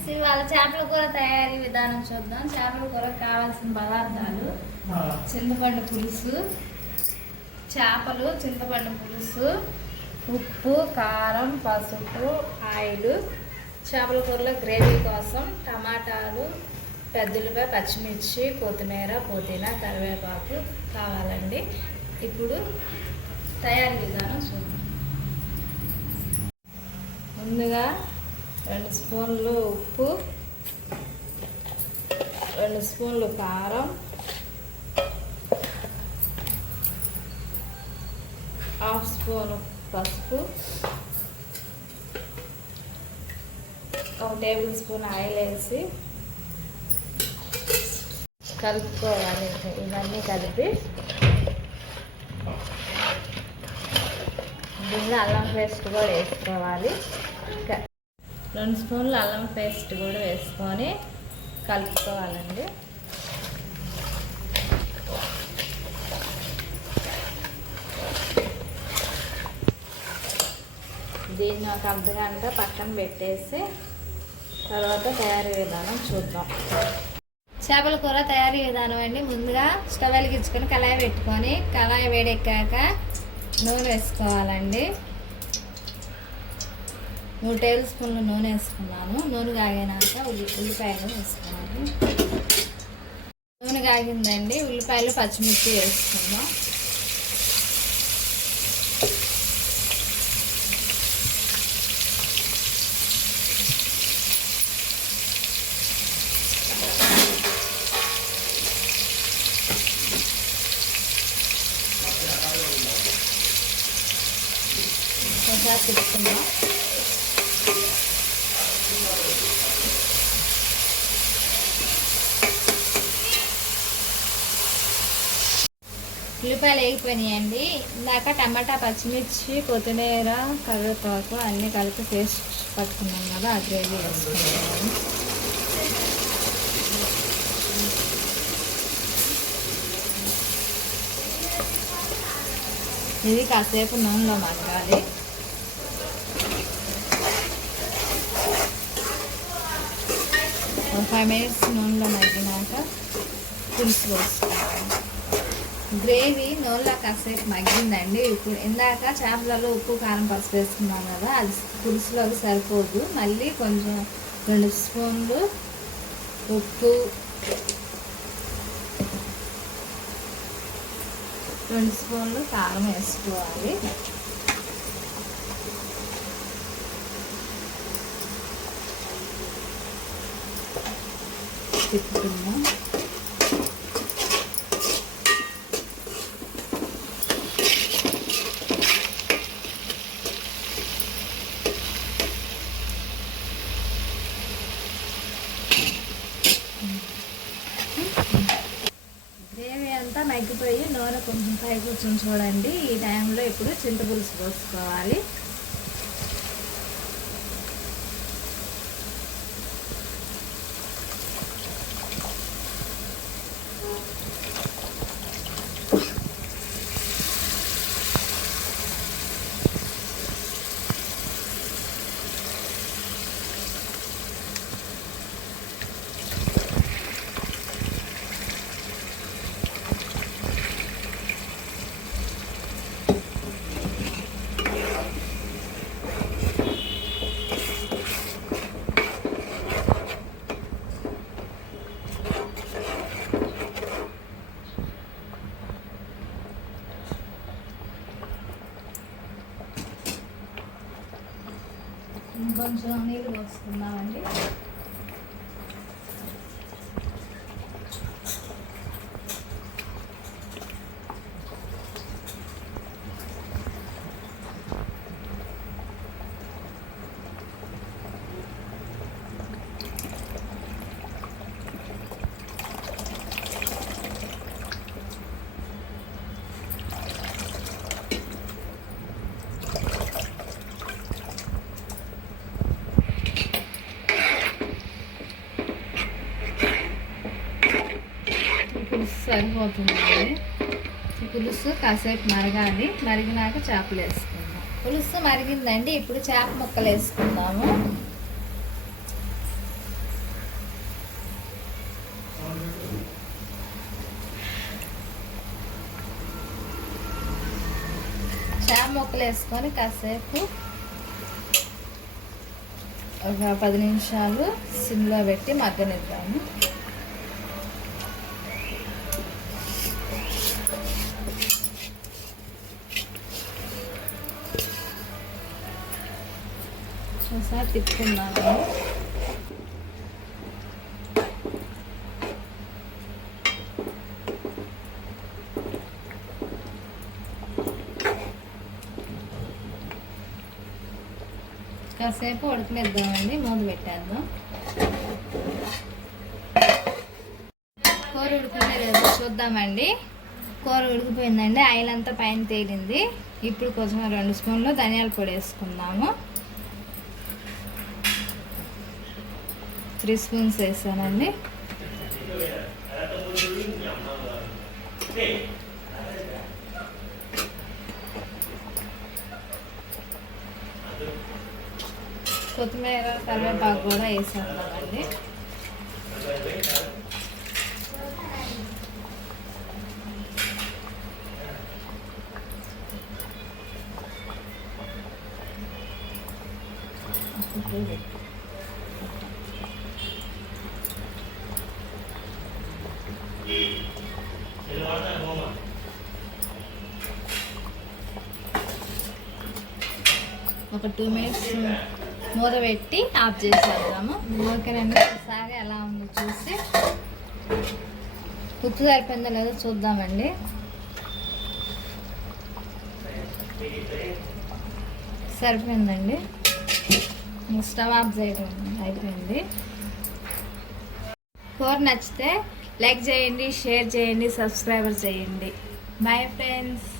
Friends, ఇవాళ చేపల కూర తయారీ విధానం చూద్దాం. చేపల కూరకు కావాల్సిన పదార్థాలు: చింతపండు పులుసు, చేపలు, చింతపండు పులుసు, ఉప్పు, కారం, పసుపు, ఆయిల్. చేపల కూరలో గ్రేవీ కోసం టమాటాలు, పెద్దలుగా పచ్చిమిర్చి, కొత్తిమీర, పుదీనా, కరివేపాకు కావాలండి. ఇప్పుడు తయారీ విధానం చూద్దాం. ముందుగా 2 స్పూన్లు ఉప్పు, 2 స్పూన్లు కారం, 1/2 స్పూను పసుపు, 1 టేబుల్ స్పూన్ ఆయిల్ వేసి కలుపుకోవాలి. ఇవన్నీ కలిపి దీనిలో అల్లం పేస్ట్ కూడా వేసుకోవాలి. 2 స్పూన్లు అల్లం పేస్ట్ కూడా వేసుకొని కలుపుకోవాలండి. దీన్ని ఒక అర్ధగంట పక్కన పెట్టేసి తర్వాత తయారీ విధానం చూద్దాం. చేపల కూర తయారీ విధానం అండి. ముందుగా స్టవ్ వెలిగించుకొని కళాయి పెట్టుకొని, కళాయి వేడెక్కాక నూనె వేసుకోవాలండి. 3 టేబుల్ స్పూన్లు నూనె వేసుకున్నాను. నూనె కాగినాక ఉల్లిపాయలు వేసుకోవాలి. నూనె కాగిందండి, ఉల్లిపాయలు, పచ్చిమిర్చి వేసుకుందాం. తిప్పుకుందాం. ఉల్లిపాయలు వేగిపోయినాయండి. ఇందాక టమాటా, పచ్చిమిర్చి, కొత్తిమీర, కరివేపాకు అన్నీ కలిపి పేస్ట్ పట్టుకున్నాం కదా, ఆ గ్రేవీ వేసుకున్నాము. ఇది కాసేపు నూనెలో మగ్గాలి. ఒక 5 మినిట్స్ నూనెలో మగ్గినాక పులుసు పోసుకోవాలి. గ్రేవీ నూనెలో కాసేపు మగ్గిందండి. ఇప్పుడు ఇందాక చేపలలో ఉప్పు, కారం, పసుపు వేసుకున్నాం కదా, అది పులుసులోకి సరిపోదు. మళ్ళీ కొంచెం 2 స్పూన్లు ఉప్పు, 2 స్పూన్లు కారం వేసుకోవాలి. తిప్పుకుందాం. గ్రేవీ అంతా మగ్గిపోయి నూనె కొంచెం పైకి వచ్చి చూడండి. ఈ టైంలో ఇప్పుడు చింతపులుసు పోసుకోవాలి. కొంచెం నీళ్ళు పోసుకుందామండి. సరిపోతుంది. పులుసు కాసేపు మరగాలి. మరిగినాక చేపలు వేసుకుందాం. పులుసు మరిగిందండి. ఇప్పుడు చేప ముక్కలు వేసుకుందాము. అల్లం ముక్కలు వేసుకొని కాసేపు ఒక 10 నిమిషాలు సిమ్లో పెట్టి మగ్గనిద్దాము. ఒకసారి తిప్పుకున్నాము. కాసేపు ఉడకనిద్దామండి, మూత పెట్టేద్దాం. కూర ఉడికిందో లేదో చూద్దామండి. కూర ఉడికిపోయిందండి, ఆయిల్ అంతా పైన తేలింది. ఇప్పుడు కొంచెం 2 స్పూన్లు ధనియాల పొడి వేసుకుందాము. 3 స్పూన్స్ వేసానండి. కొత్తిమీర కరివేపాకు కూడా వేసేద్దామండి. ఒక 2 మినిట్స్ మూత పెట్టి ఆఫ్ చేసేద్దాము. ఓకేనండి, ఒకసారి ఎలా ఉందో చూసి ఉప్పు సరిపోయిందో లేదో చూద్దామండి. సరిపోయిందండి, స్టవ్ ఆఫ్ చేయడం అయిపోయింది. కూర నచ్చితే లైక్ చేయండి, షేర్ చేయండి, సబ్స్క్రైబర్ చేయండి. Bye friends.